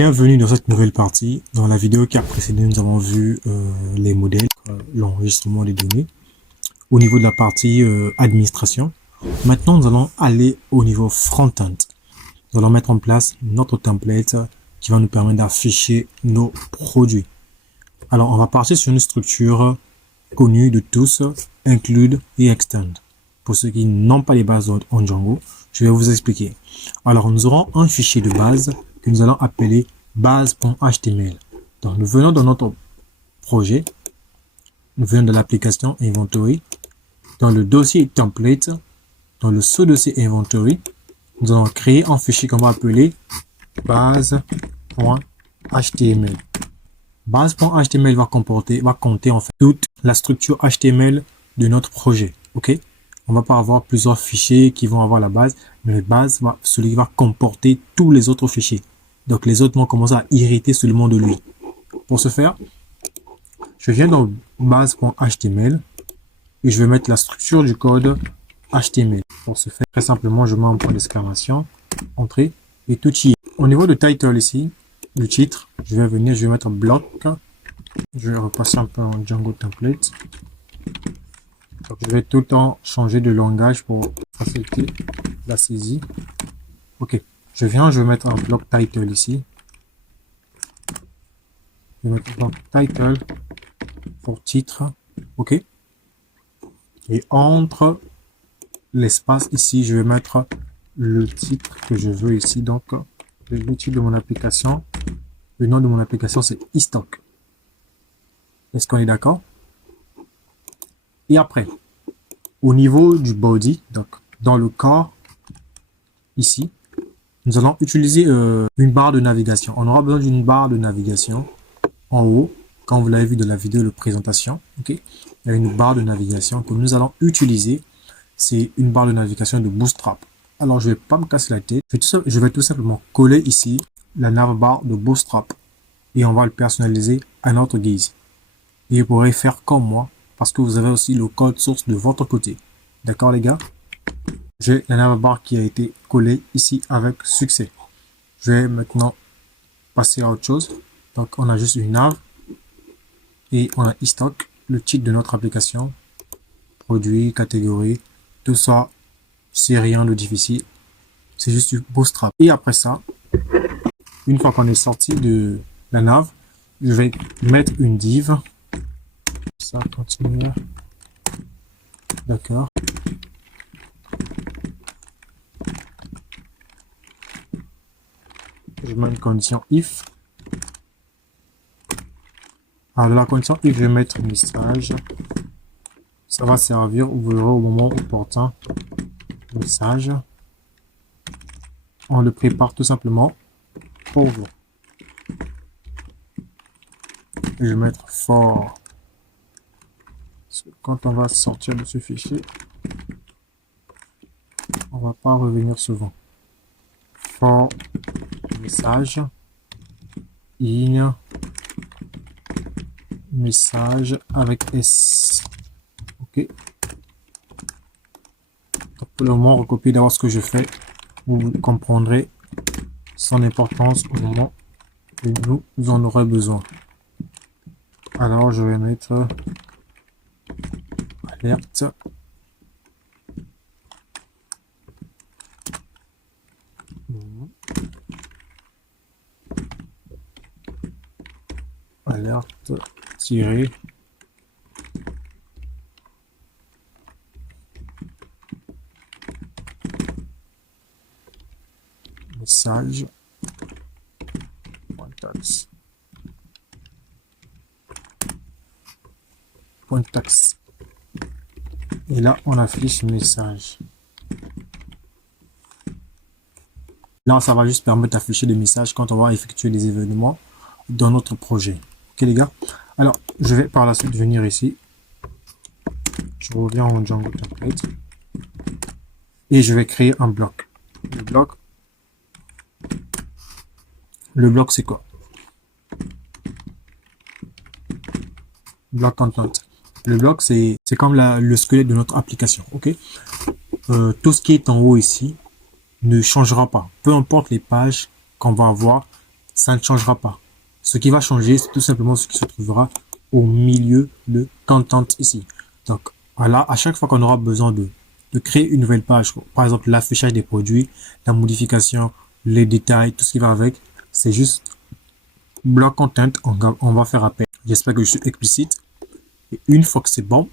Bienvenue dans cette nouvelle partie. Dans la vidéo qui a précédé, nous avons vu les modèles, l'enregistrement des données au niveau de la partie administration. Maintenant, nous allons aller au niveau front-end. Nous allons mettre en place notre template qui va nous permettre d'afficher nos produits. Alors, on va partir sur une structure connue de tous, include et extend. Pour ceux qui n'ont pas les bases en Django, je vais vous expliquer. Alors, nous aurons un fichier de base que nous allons appeler base.html. Donc, nous venons dans notre projet, nous venons de l'application Inventory, dans le dossier template, dans le sous-dossier Inventory, nous allons créer un fichier qu'on va appeler base.html. Base.html va compter en fait toute la structure HTML de notre projet. Ok? On va pas avoir plusieurs fichiers qui vont avoir la base, mais la base celui qui va comporter tous les autres fichiers. Donc les autres vont commencer à hériter seulement de lui. Pour ce faire, je viens dans base.html et je vais mettre la structure du code HTML. Pour ce faire, très simplement, je mets un point d'exclamation, entrée, et tout y est. Au niveau de title ici, le titre, je vais mettre bloc. Je vais repasser un peu en Django template. Donc, je vais tout le temps changer de langage pour faciliter la saisie. Ok, je vais mettre un bloc title ici. Je vais mettre un bloc title pour titre. Ok. Et entre l'espace ici, je vais mettre le titre que je veux ici. Donc, le titre de mon application. Le nom de mon application, c'est eStock. Est-ce qu'on est d'accord? Et après, au niveau du body, donc dans le corps, ici, nous allons utiliser une barre de navigation. On aura besoin d'une barre de navigation en haut, quand vous l'avez vu dans la vidéo de présentation. Ok, il y a une barre de navigation que nous allons utiliser. C'est une barre de navigation de Bootstrap. Alors, je ne vais pas me casser la tête. Je vais tout simplement coller ici la navbar de Bootstrap et on va le personnaliser à notre guise. Et vous pourrez faire comme moi, parce que vous avez aussi le code source de votre côté. D'accord les gars? J'ai la navbar qui a été collée ici avec succès. Je vais maintenant passer à autre chose. Donc on a juste une nav et on a eStock, le titre de notre application, produit, catégorie, tout ça, c'est rien de difficile. C'est juste du Bootstrap. Et après ça, une fois qu'on est sorti de la nav, je vais mettre une div. Ça continue. D'accord. Je mets une condition if. Alors, dans la condition if, je vais mettre un message. Ça va servir, vous verrez au moment opportun. Message. On le prépare tout simplement pour vous. Je vais mettre for. Quand on va sortir de ce fichier, on va pas revenir souvent. For message in message avec S. Ok. Donc pour le moment, recopier d'abord ce que je fais. Vous comprendrez son importance au moment où nous en aurons besoin. Alors je vais mettre alerte. Alerte tiré message point tax. Et là on affiche message. Là ça va juste permettre d'afficher des messages quand on va effectuer des événements dans notre projet. Ok les gars, alors je vais par la suite venir ici, je reviens en Django template et je vais créer un bloc. Le bloc c'est quoi? Bloc content. Le bloc c'est comme le squelette de notre application. Ok, tout ce qui est en haut ici ne changera pas, peu importe les pages qu'on va avoir. ça ne changera pas. Ce qui va changer, c'est tout simplement ce qui se trouvera au milieu de content ici. Donc, voilà, à chaque fois qu'on aura besoin de créer une nouvelle page, par exemple l'affichage des produits, la modification, les détails, tout ce qui va avec, c'est juste bloc content, on va faire appel. J'espère que je suis explicite. Et une fois que c'est bon,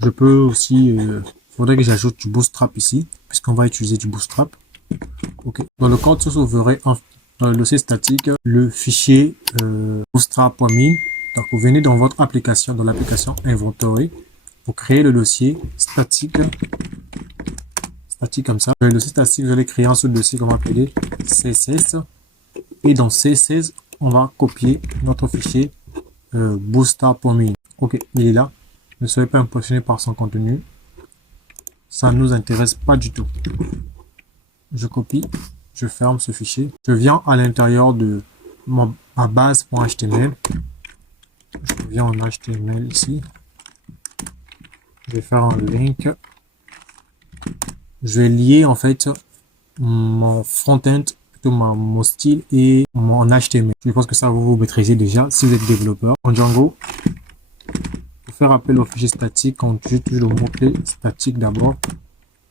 je peux aussi, faudrait que j'ajoute du bootstrap ici, puisqu'on va utiliser du bootstrap. Ok. Dans le code source, vous verrez dans le dossier statique le fichier bootstrap.min. Donc, vous venez dans votre application, dans l'application Inventory, vous créez le dossier statique comme ça. Le dossier statique, vous allez créer un sous-dossier qu'on va appeler CSS. Et dans CSS, on va copier notre fichier bootstrap.min. Ok, il est là. Ne soyez pas impressionné par son contenu. Ça ne nous intéresse pas du tout. Je copie, je ferme ce fichier. Je viens à l'intérieur de ma base.html. Je viens en HTML ici. Je vais faire un link. Je vais lier en fait mon front-end, plutôt mon style et mon HTML. Je pense que ça vous maîtrisez déjà si vous êtes développeur. En Django, pour faire appel au fichier statique, on utilise toujours le mot-clé statique d'abord.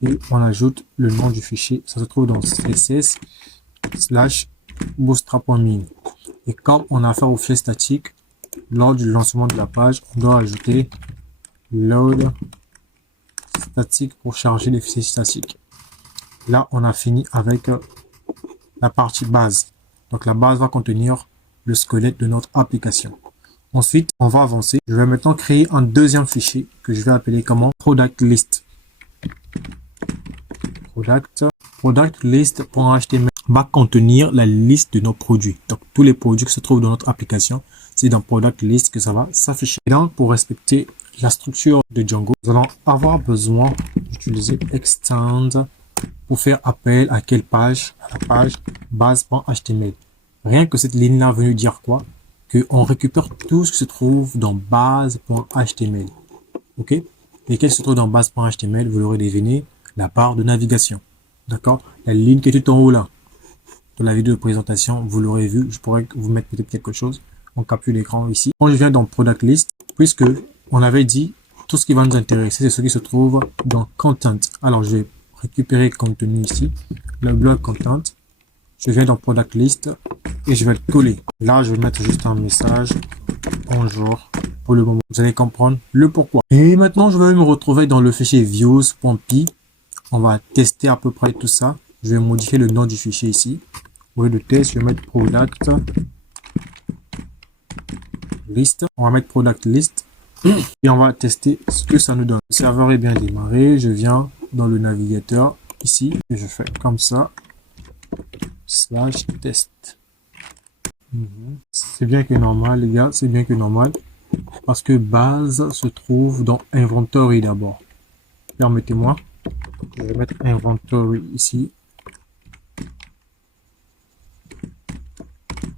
Et on ajoute le nom du fichier. Ça se trouve dans CSS / bootstrap.min. Et comme on a affaire au fichier statique, lors du lancement de la page, on doit ajouter load statique pour charger les fichiers statiques. Là, on a fini avec la partie base. Donc, la base va contenir le squelette de notre application. Ensuite, on va avancer. Je vais maintenant créer un deuxième fichier que je vais appeler comment? Product list. Product list.html va contenir la liste de nos produits. Donc, tous les produits qui se trouvent dans notre application, c'est dans product list que ça va s'afficher. Et donc, pour respecter la structure de Django, nous allons avoir besoin d'utiliser extend pour faire appel à quelle page? À la page base.html. Rien que cette ligne-là veut dire quoi? On récupère tout ce qui se trouve dans base.html. OK? Et qu'est-ce qui se trouve dans base.html? Vous l'aurez deviné, la barre de navigation. D'accord? La ligne qui est tout en haut là. Dans la vidéo de présentation, vous l'aurez vu. Je pourrais vous mettre peut-être quelque chose. On capture l'écran ici. Quand je viens dans Product List, puisque on avait dit tout ce qui va nous intéresser, c'est ce qui se trouve dans Content. Alors, je vais récupérer contenu ici. Le bloc Content. Je viens dans Product List et je vais le coller. Là, je vais mettre juste un message. Bonjour. Pour le moment, vous allez comprendre le pourquoi. Et maintenant, je vais me retrouver dans le fichier views.py. On va tester à peu près tout ça. Je vais modifier le nom du fichier ici. Au lieu de test, je vais mettre product list. On va mettre product list et on va tester ce que ça nous donne. Le serveur est bien démarré. Je viens dans le navigateur ici et je fais comme ça /test. C'est bien que normal, les gars. C'est bien que normal parce que base se trouve dans inventory d'abord. Permettez-moi. Je vais mettre inventory ici.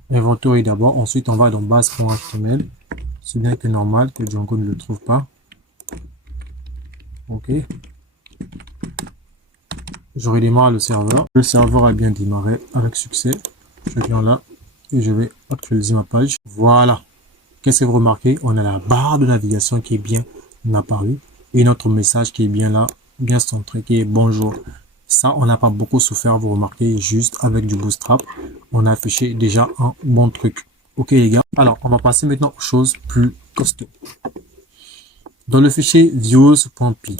Inventory d'abord. Ensuite, on va dans base.html. C'est bien que normal que Django ne le trouve pas. OK. Je redémarre le serveur. Le serveur a bien démarré avec succès. Je viens là et je vais actualiser ma page. Voilà. Qu'est-ce que vous remarquez? On a la barre de navigation qui est bien apparue et notre message qui est bien là, bien centré, qui est bonjour. Ça, on n'a pas beaucoup souffert, vous remarquez, juste avec du bootstrap. On a affiché déjà un bon truc. OK, les gars. Alors, on va passer maintenant aux choses plus costauds. Dans le fichier views.py,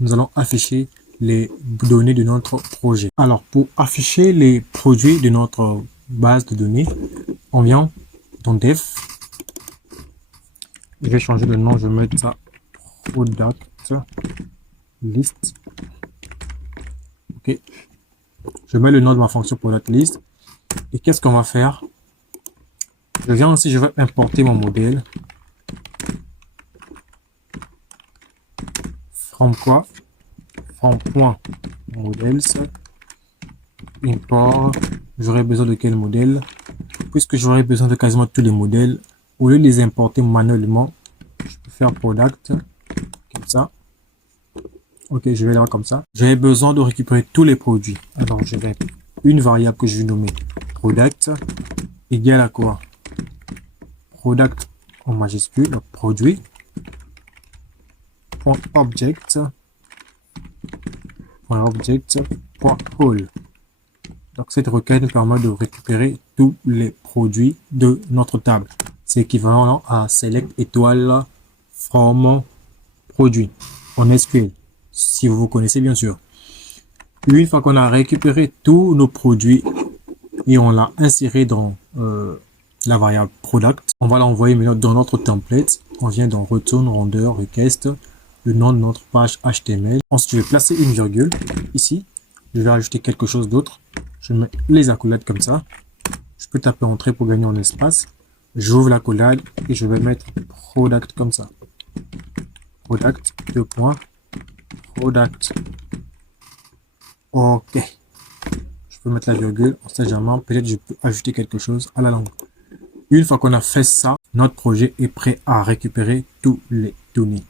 nous allons afficher les données de notre projet. Alors, pour afficher les produits de notre base de données, on vient dans def. Je vais changer le nom, je vais mettre ça product list. OK. Je mets le nom de ma fonction product list. Et qu'est-ce qu'on va faire? Je viens aussi, je vais importer mon modèle. From quoi? From point models. Import. J'aurai besoin de quel modèle? Puisque j'aurai besoin de quasiment tous les modèles, au lieu de les importer manuellement, je peux faire product comme ça. OK, je vais là comme ça. J'ai besoin de récupérer tous les produits. Alors, je vais une variable que je vais nommer product égale à quoi? Product en majuscule, donc produit, point object, point whole. Donc cette requête nous permet de récupérer tous les produits de notre table. C'est équivalent à select étoile from produit en SQL, si vous connaissez bien sûr. Une fois qu'on a récupéré tous nos produits et on l'a inséré dans la variable product, on va l'envoyer maintenant dans notre template. On vient dans return render request, le nom de notre page HTML. Ensuite, je vais placer une virgule ici. Je vais ajouter quelque chose d'autre. Je mets les accolades comme ça. Je peux taper entrée pour gagner en espace. J'ouvre l'accolade et je vais mettre product comme ça. Product, deux points, product. Ok. Je peux mettre la virgule. On sait jamais. Peut-être je peux ajouter quelque chose à la langue. Une fois qu'on a fait ça, notre projet est prêt à récupérer tous les données.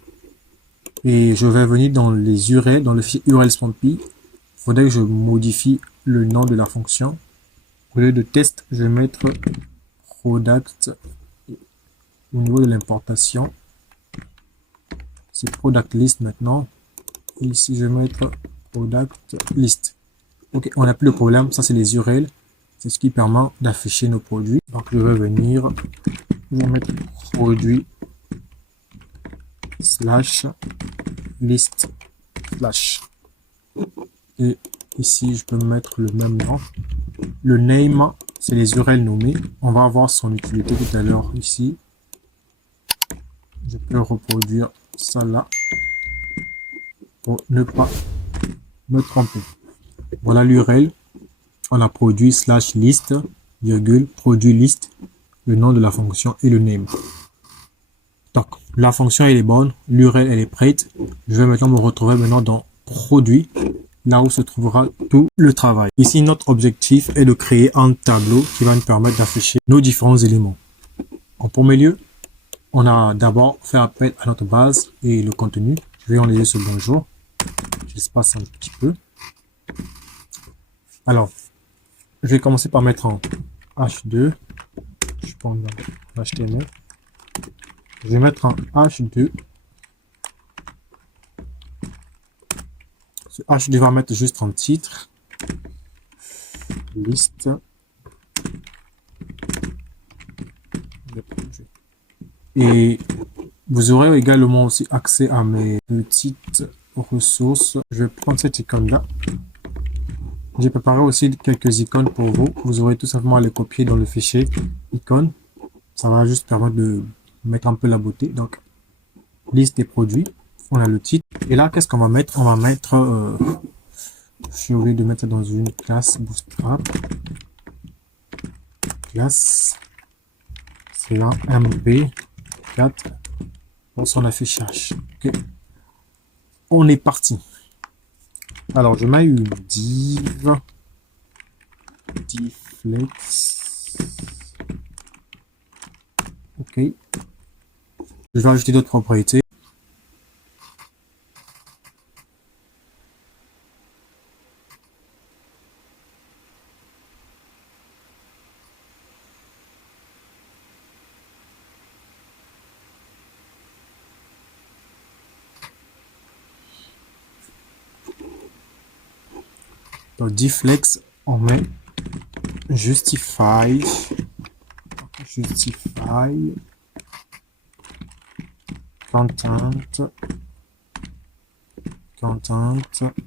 Et je vais venir dans les URL, dans le fichier url.py. Il faudrait que je modifie le nom de la fonction. Au lieu de test, je vais mettre product au niveau de l'importation. C'est product list maintenant. Et ici, je vais mettre product list. Ok, on n'a plus le problème. Ça, c'est les URL. C'est ce qui permet d'afficher nos produits. Donc, je vais venir, je vais mettre produit slash list slash. Et ici, je peux mettre le même nom. Le name, c'est les URL nommés. On va avoir son utilité tout à l'heure ici. Je peux reproduire ça là pour ne pas me tromper. Voilà l'URL. On a produit slash list, virgule, produit list, le nom de la fonction et le name. Donc, la fonction elle est bonne, l'URL elle est prête. Je vais maintenant me retrouver maintenant dans produit, là où se trouvera tout le travail. Ici, notre objectif est de créer un tableau qui va nous permettre d'afficher nos différents éléments. En premier lieu, on a d'abord fait appel à notre base et le contenu. Je vais enlever ce bonjour. J'espace un petit peu. Alors, je vais commencer par mettre en H2. Je prends en HTML. Je vais mettre en H2. Ce H2 va mettre juste en titre. Liste. Et vous aurez également aussi accès à mes petites ressources. Je vais prendre cette icône-là. J'ai préparé aussi quelques icônes pour vous. Vous aurez tout simplement à les copier dans le fichier icône. Ça va juste permettre de mettre un peu la beauté. Donc, liste des produits. On a le titre. Et là, qu'est-ce qu'on va mettre? On va mettre... je suis obligé de mettre ça dans une classe Bootstrap. Classe. C'est là, MB4 pour son affichage. Ok. On est parti. Alors, je mets une div flex. Ok. Je vais ajouter d'autres propriétés. Dans dflex, on met justify content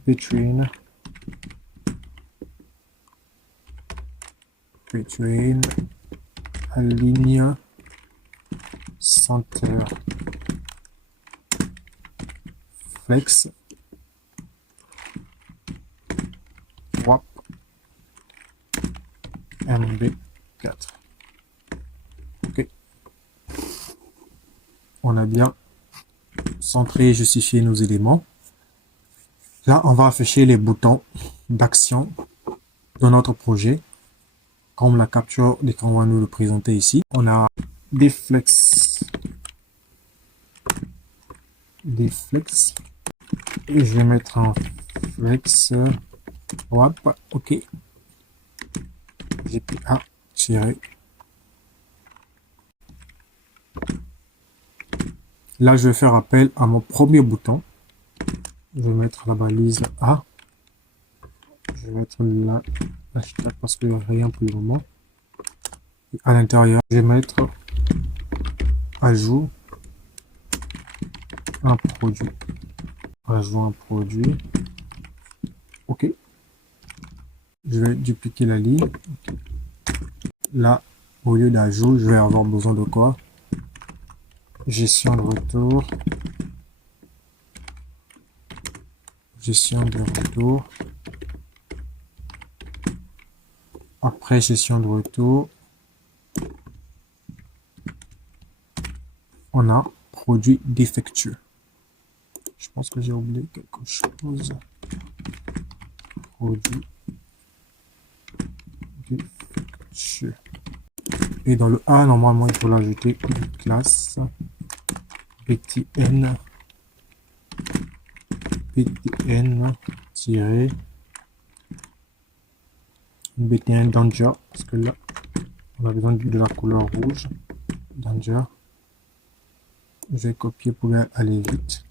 between align center flex wrap MB4. Ok. On a bien centré et justifié nos éléments. Là, on va afficher les boutons d'action dans notre projet. Comme la capture d'écran va nous le présenter ici. On a des flex. Et je vais mettre en flex wrap. Ok. GPA tiré. Là, je vais faire appel à mon premier bouton. Je vais mettre la balise A. Je vais mettre là hashtag parce qu'il n'y a rien pour le moment. Et à l'intérieur, je vais mettre ajout un produit. Ajout un produit. OK. Je vais dupliquer la ligne. Là, au lieu d'ajout, je vais avoir besoin de quoi? Gestion de retour. Gestion de retour. Après gestion de retour, on a produit défectueux. Je pense que j'ai oublié quelque chose. Produit défectueux. Et dans le A, normalement, il faut l'ajouter une classe btn tiré btn danger, parce que là, on a besoin de la couleur rouge. Danger. Je vais copier pour aller vite.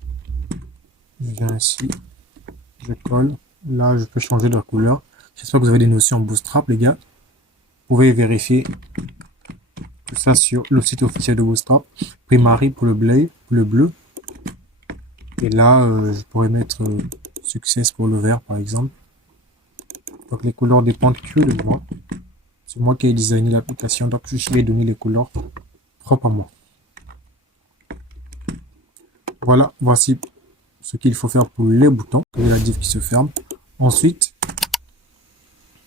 Je viens ici, je colle. Là, je peux changer de couleur. J'espère que vous avez des notions en Bootstrap, les gars. Vous pouvez vérifier tout ça sur le site officiel de Bootstrap. Primary pour le bleu. Et là, je pourrais mettre Success pour le vert, par exemple. Donc, les couleurs dépendent que de moi. C'est moi qui ai designé l'application, donc je vais donner les couleurs propres à moi. Voilà, voici ce qu'il faut faire pour les boutons. La div qui se ferme. Ensuite,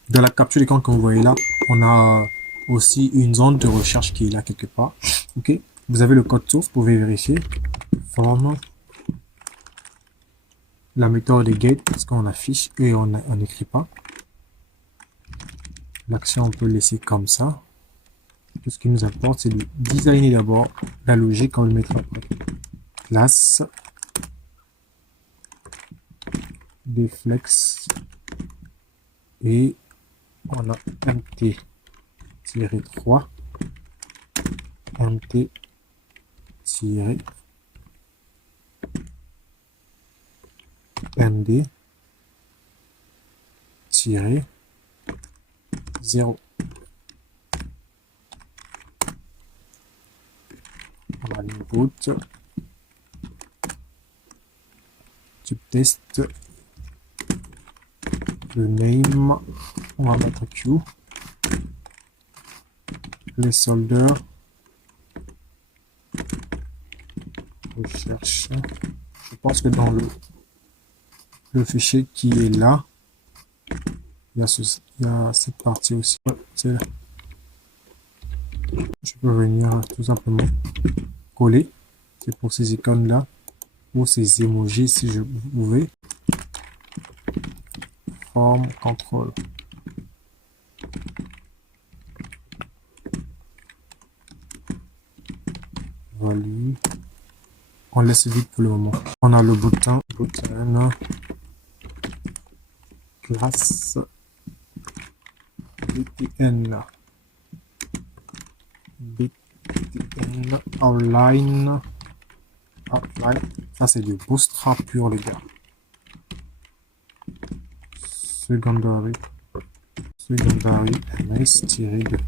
dans la capture d'écran que vous voyez là, on a aussi une zone de recherche qui est là quelque part. Ok, vous avez le code source, vous pouvez vérifier. Forme. La méthode est get parce qu'on affiche et on n'écrit pas. L'action, on peut laisser comme ça. Tout ce qui nous importe, c'est de designer d'abord la logique, on le mettra après. Classe. Deflex. Et on a mt-3. mt- md 0. On a l'input, type test, le name, on va mettre Q, les soldeurs, recherche. Je pense que dans le fichier qui est là, il y a cette partie aussi. Je peux venir tout simplement coller. C'est pour ces icônes là ou ces emojis si je pouvais. Forme, contrôle. Value. On laisse vite pour le moment. On a le bouton classe btn outline. Ça c'est du Bootstrap pur, les gars. Secondary ms-2.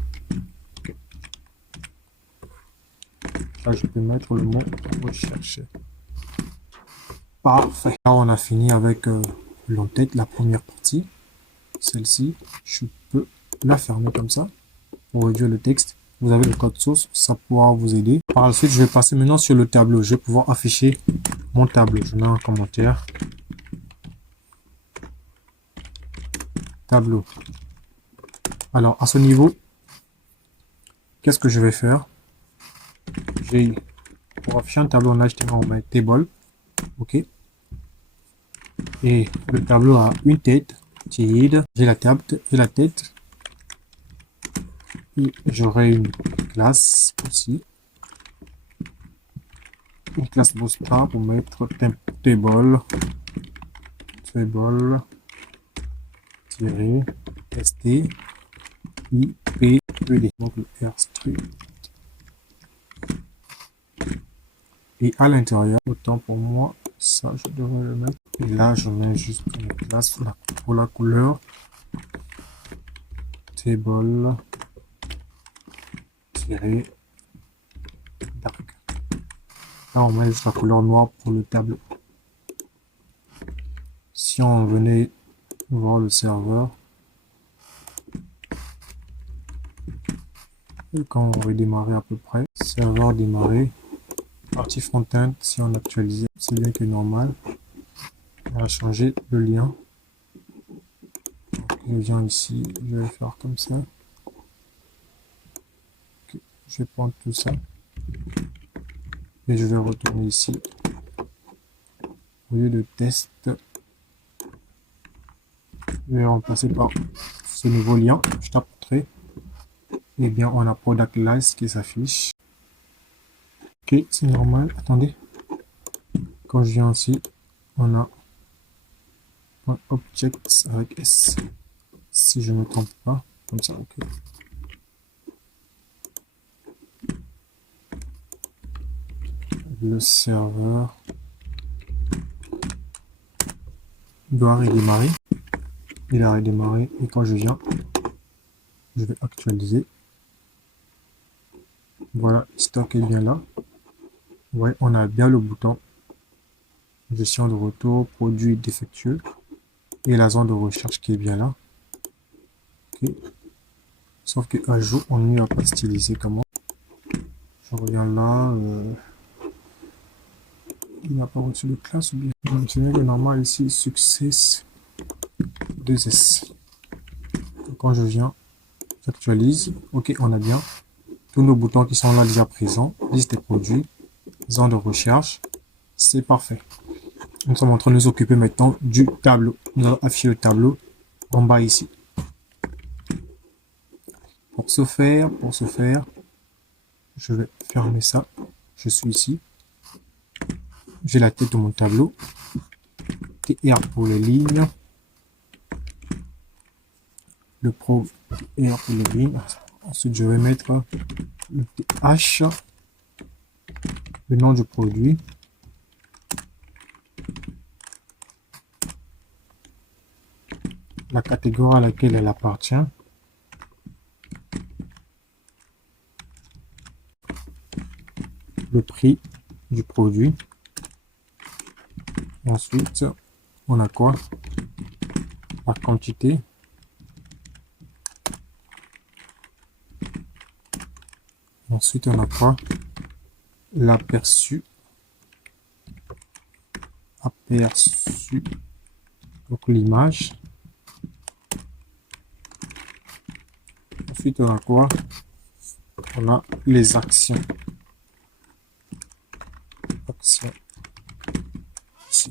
Là je peux mettre le mot rechercher. Parfait. Là on a fini avec l'entête, la première partie. Celle-ci, je peux la fermer comme ça pour réduire le texte. Vous avez le code source, ça pourra vous aider. Par la suite, je vais passer maintenant sur le tableau. Je vais pouvoir afficher mon tableau. Je mets un commentaire. Tableau. Alors, à ce niveau, qu'est-ce que je vais faire? Pour afficher un tableau en HTML, on met table. OK. Et le tableau a une tête. J'ai la tête. Et j'aurai une classe aussi. Une classe Bootstrap pour mettre table st IPED, donc le AirStream. Et à l'intérieur, autant pour moi, ça je devrais le mettre. Et là, je mets juste une classe pour la couleur. Table tiré dark. Là, on met juste la couleur noire pour le tableau. Si on venait voir le serveur, et quand on va démarrer à peu près, serveur démarrer, partie front-end, si on actualise, c'est bien que normal. On va changer le lien. Donc, je viens ici, je vais faire comme ça. Okay. Je vais prendre tout ça. Et je vais retourner ici. Au lieu de test, je vais remplacer par ce nouveau lien. Je tape entrée. Et bien, on a product list qui s'affiche. Ok, c'est normal. Attendez. Quand je viens ici, on a un object avec S. Si je ne me trompe pas, comme ça, ok. Le serveur doit redémarrer. Il a redémarré et quand je viens, je vais actualiser. Voilà, stock est bien là. Ouais, on a bien le bouton gestion de retour, produit défectueux et la zone de recherche qui est bien là. Okay. Sauf que à jour, on n'y a pas stylisé comment. Je reviens là. Il n'a pas reçu de classe ou bien. C'est le normal ici, success 2S. Quand je viens, j'actualise. Ok, on a bien tous nos boutons qui sont là déjà présents. Liste des produits, zone de recherche. C'est parfait. Nous sommes en train de nous occuper maintenant du tableau. Nous allons afficher le tableau en bas ici. Pour ce faire, je vais fermer ça. Je suis ici. J'ai la tête de mon tableau. TR pour les lignes. Le pro TR pour les lignes. Ensuite, je vais mettre le TH, le nom du produit. La catégorie à laquelle elle appartient. Le prix du produit. Ensuite, on a quoi? La quantité. Ensuite, on a quoi? L'aperçu. Aperçu. Donc, l'image. Ensuite, on a quoi? On a les actions. Actions. Ici.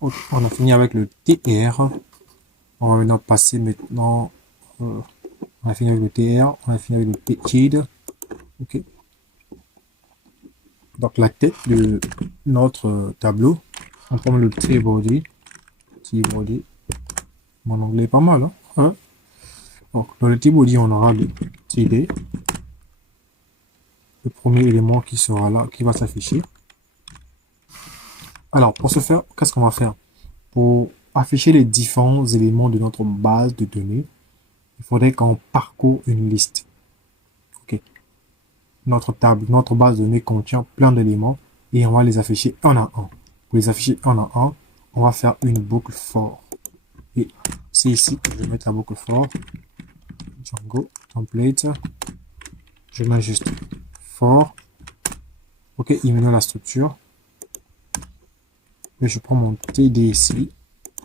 Okay, on a fini avec le TR. On va maintenant passer maintenant. On a fini avec le TR. On a fini avec le TID. Ok. Donc la tête de notre tableau, on prend le T-body. Mon anglais est pas mal, hein? Donc dans le T-body, on aura le TD, le premier élément qui sera là, qui va s'afficher. Alors pour ce faire, qu'est-ce qu'on va faire? Pour afficher les différents éléments de notre base de données, il faudrait qu'on parcourt une liste. Ok. Notre base de données contient plein d'éléments et on va les afficher un à un. Pour les afficher un à un, on va faire une boucle for. Et c'est ici que je vais mettre la boucle for. Django template. Je mets juste for. Ok, il me donne la structure. Et je prends mon TD ici.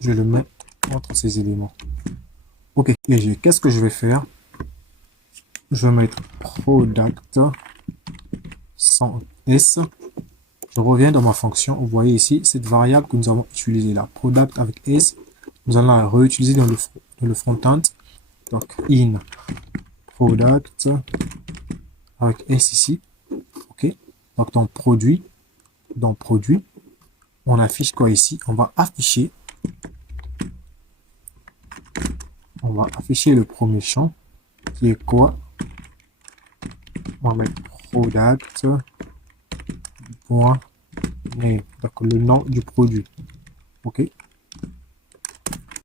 Je le mets entre ces éléments. Ok, et qu'est-ce que je vais faire? Je vais mettre product sans S. Je reviens dans ma fonction. Vous voyez ici, cette variable que nous avons utilisée là, product avec S, nous allons la réutiliser dans le front-end. Donc, in product avec S ici. OK. Donc, dans produit, on affiche quoi ici? On va afficher le premier champ qui est quoi? On va mettre product point name, donc le nom du produit. Ok,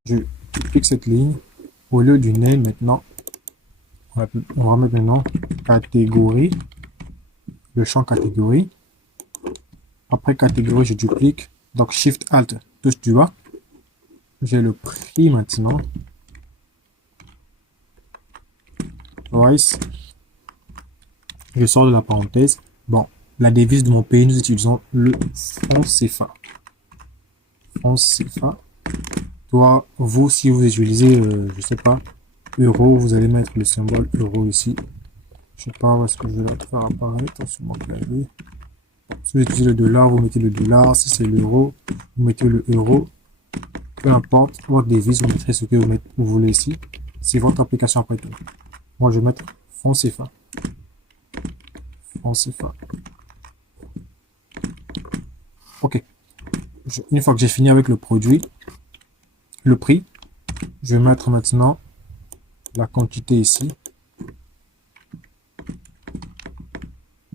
je clique cette ligne. Au lieu du name, maintenant, on va mettre maintenant catégorie, le champ catégorie. Après catégorie, je duplique. Donc Shift Alt, touche du bas. J'ai le prix maintenant. Price. Je sors de la parenthèse. Bon, la devise de mon pays, nous utilisons le franc CFA. Franc CFA. Toi, vous, si vous utilisez, je sais pas, euro, vous allez mettre le symbole euro ici. Je sais pas où est-ce que je vais la faire apparaître sur mon clavier. Si vous utilisez le dollar, vous mettez le dollar. Si c'est l'euro, vous mettez le euro. Peu importe, votre devise, vous mettrez ce que vous voulez ici. C'est votre application après tout. Moi, je vais mettre franc CFA. Franc CFA. Ok. Une fois que j'ai fini avec le produit, le prix, je vais mettre maintenant la quantité ici.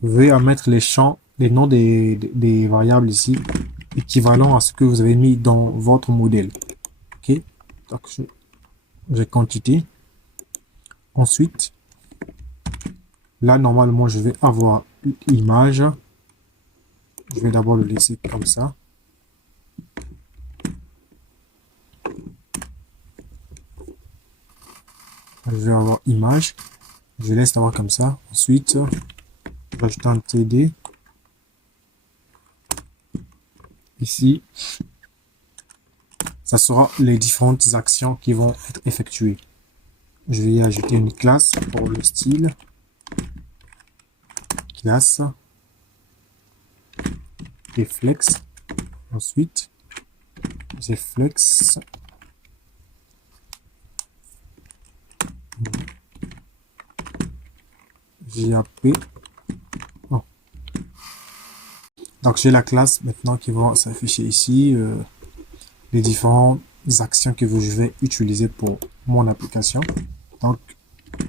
Veuillez à mettre les champs, les noms des variables ici, équivalents à ce que vous avez mis dans votre modèle. Ok. Donc, j'ai quantité. Ensuite, là, normalement, je vais avoir l'image. Je vais d'abord le laisser comme ça. Je vais avoir image. Je laisse avoir comme ça. Ensuite, je vais ajouter un TD. Ici, ça sera les différentes actions qui vont être effectuées. Je vais y ajouter une classe pour le style. Classe. Et flex. Ensuite, j'ai flex. JAP. Oh. Donc j'ai la classe maintenant qui va s'afficher ici. Les différentes actions que je vais utiliser pour mon application. Donc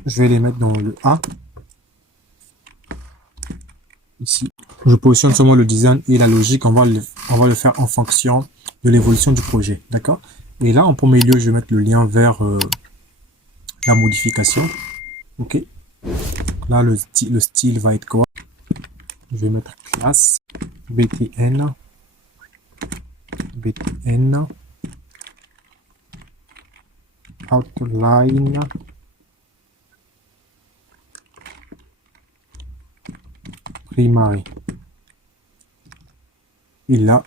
je vais les mettre dans le A. Ici. Je positionne seulement le design et la logique. On va le faire en fonction de l'évolution du projet. D'accord? Et là, en premier lieu, je vais mettre le lien vers la modification. Ok. Là, le style va être quoi? Je vais mettre classe btn outline primary. Et là,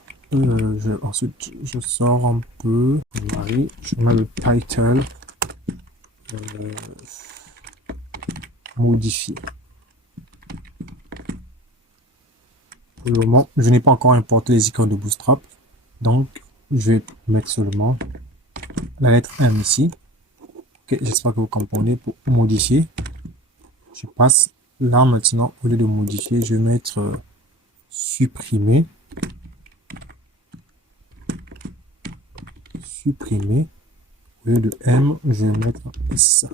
ensuite, je sors un peu primary. Je mets le title modifié. Pour le moment, je n'ai pas encore importé les icônes de Bootstrap. Donc, je vais mettre seulement la lettre M ici. Ok, j'espère que vous comprenez. Pour modifier, je passe là maintenant. Au lieu de modifier, je vais mettre supprimer. Supprimer. Au lieu de M, je vais mettre S.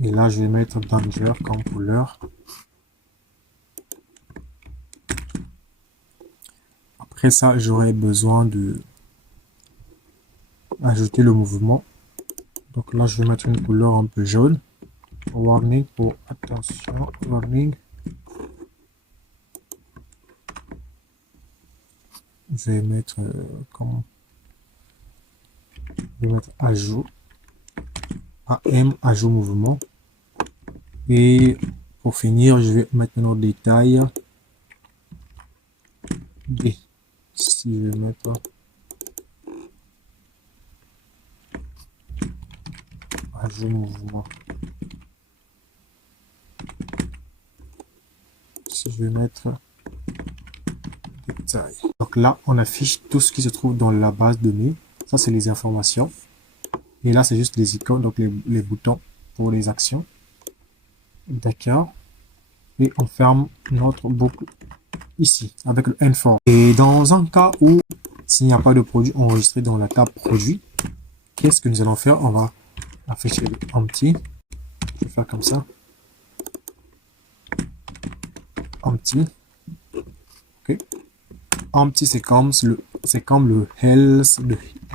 Et là, je vais mettre danger comme couleur. Après ça, j'aurai besoin de ajouter le mouvement. Donc là, je vais mettre une couleur un peu jaune. Warning pour attention, warning. Je vais mettre je vais mettre ajout AM, ajout mouvement. Et pour finir, je vais mettre maintenant détail D. Si je vais mettre ajout mouvement. Si je vais mettre détail. Donc là, on affiche tout ce qui se trouve dans la base de données. Ça, c'est les informations. Et là, c'est juste les icônes, donc les boutons pour les actions. D'accord. Et on ferme notre boucle ici avec le N4. Et dans un cas où s'il n'y a pas de produit enregistré dans la table produit, qu'est-ce que nous allons faire? On va afficher le empty Je vais faire comme ça. Empty. Ok. Empty, c'est comme le else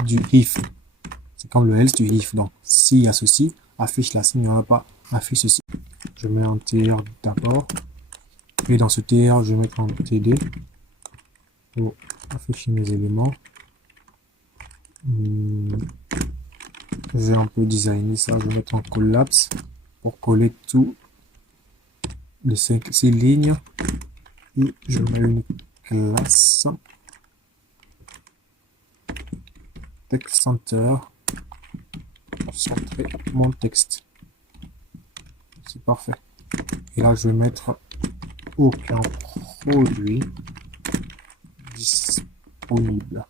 du if. C'est comme le else du if. Donc, s'il y a ceci, affiche là. S'il n'y en a pas, affiche ceci. Je mets un tr d'abord. Et dans ce tr, je vais mettre un td pour afficher mes éléments. Je vais un peu designer ça. Je vais mettre un collapse pour coller tous les 6 lignes. Et je mets une classe text center pour centrer mon texte. C'est parfait. Et là, je vais mettre aucun produit disponible.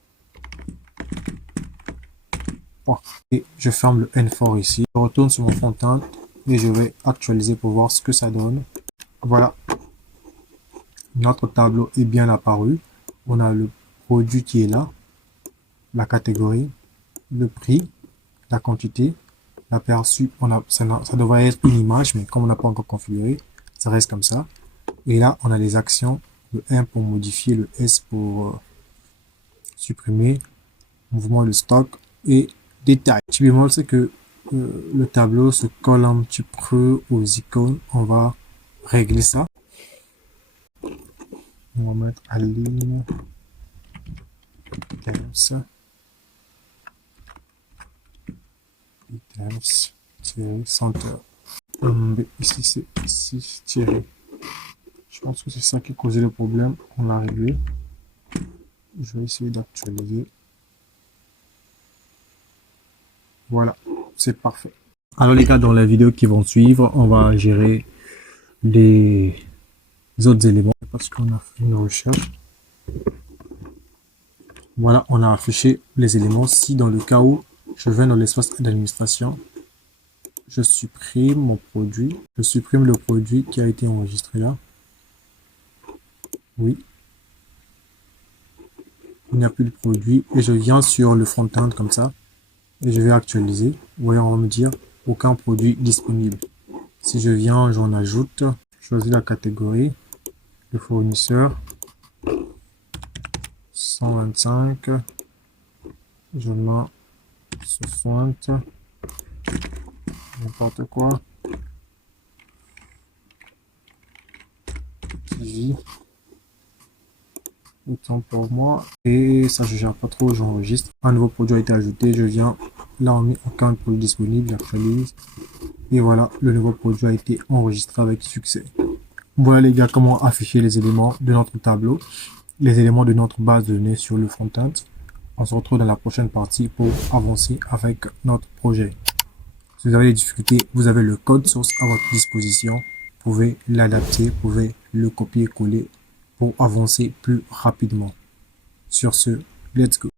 Bon. Et je ferme le N4 ici. Je retourne sur mon front-end et je vais actualiser pour voir ce que ça donne. Voilà. Notre tableau est bien apparu. On a le produit qui est là, la catégorie, le prix, la quantité, l'aperçu. Ça devrait être une image, mais comme on n'a pas encore configuré, ça reste comme ça. Et là, on a les actions, le 1 pour modifier, le S pour supprimer, mouvement de stock et détail. Petit bémol, c'est que le tableau se colle un petit peu aux icônes. On va régler ça. On va mettre à ligne items center. Ici c'est 6 tiré. Je pense que c'est ça qui causait le problème. On l'a réglé. Je vais essayer d'actualiser. Voilà, c'est parfait. Alors les gars, dans la vidéo qui vont suivre, on va gérer les autres éléments parce qu'on a fait une recherche. Voilà, on a affiché les éléments. Si dans le cas où je viens dans l'espace d'administration, je supprime mon produit, je supprime le produit qui a été enregistré là. Oui. Il n'y a plus de produit et je viens sur le front-end comme ça et je vais actualiser. Voyons, on va me dire aucun produit disponible. Si je viens, j'en ajoute, je choisis la catégorie, le fournisseur, 125, je mets 60, n'importe quoi, TV, autant pour moi, et ça je gère pas trop, j'enregistre. Un nouveau produit a été ajouté, je viens, là on met aucun produit disponible, j'actualise, et voilà, le nouveau produit a été enregistré avec succès. Voilà les gars, comment afficher les éléments de notre tableau, les éléments de notre base de données sur le front-end. On se retrouve dans la prochaine partie pour avancer avec notre projet. Si vous avez des difficultés, vous avez le code source à votre disposition. Vous pouvez l'adapter, vous pouvez le copier-coller pour avancer plus rapidement. Sur ce, let's go.